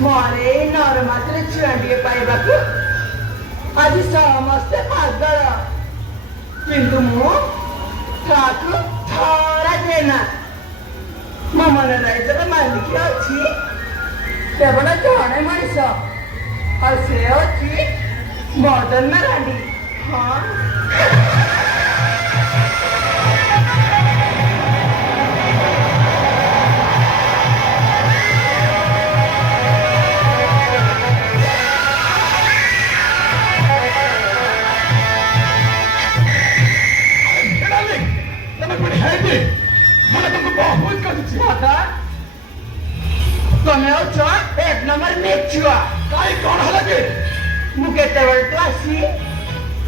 मरे नर मात्र छुआटिए पाइबाकू आज समस्ते पागल किंतु मु काकू थोड़ा देना मो मन राइजर मालिक अच्छी केवल जड़े मनीष और से अच्छी मदन राणी हाँ तुम्हें एक नंबर नेचुआ काई कौन हलके मुके तेवल तो आसी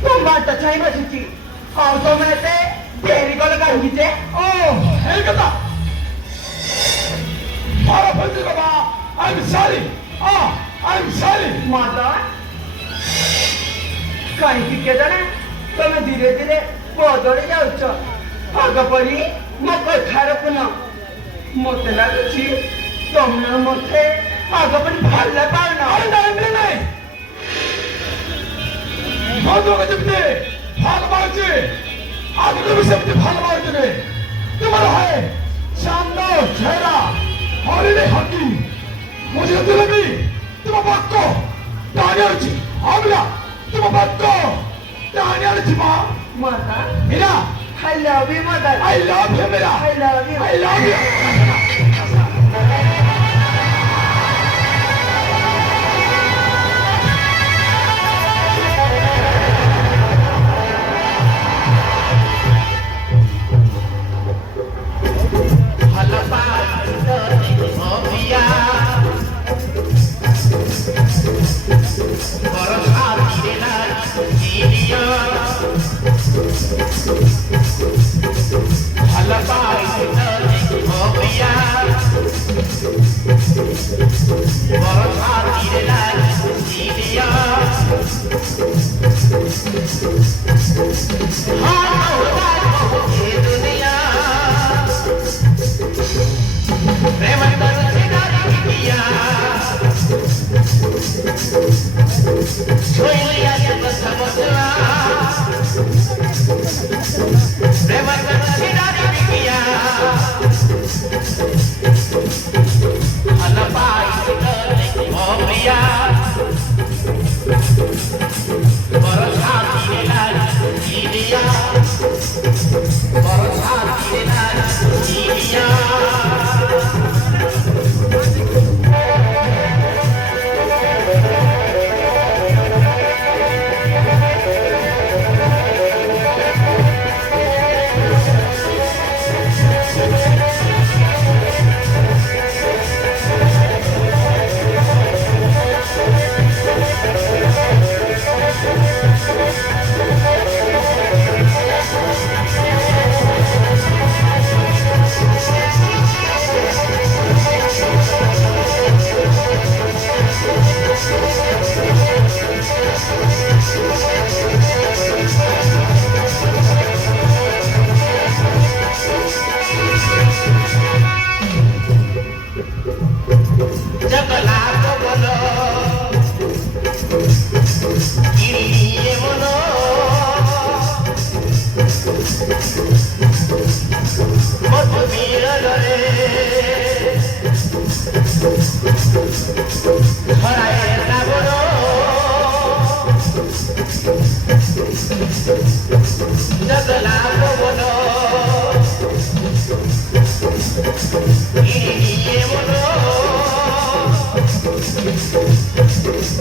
तुम बात अच्छा ही बची और तो मैं ते देरी को लगा ही थे ओ है कता मारा बंदी बाबा I'm sorry I'm sorry माता काई की केदा ना तुम्हें धीरे धीरे बदले जाउछ आगे पड़ी मो कोई खराब ना मोते लागुची तुमने मुझे आगे पर भाल लगा ना नहीं मौजूद है जब ते भाल मारचे आगे तो भी सब ते भाल मारचे ने तुम्हारा है शानदार चेहरा और ये हकी मुझे दिल में तुम बात को तानियार जी आमला तुम बात को तानियार जी माता मेरा I love you mother I love you मेरा I love you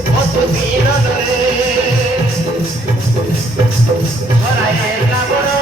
কতদিন ধরে ছড়ায় না বড়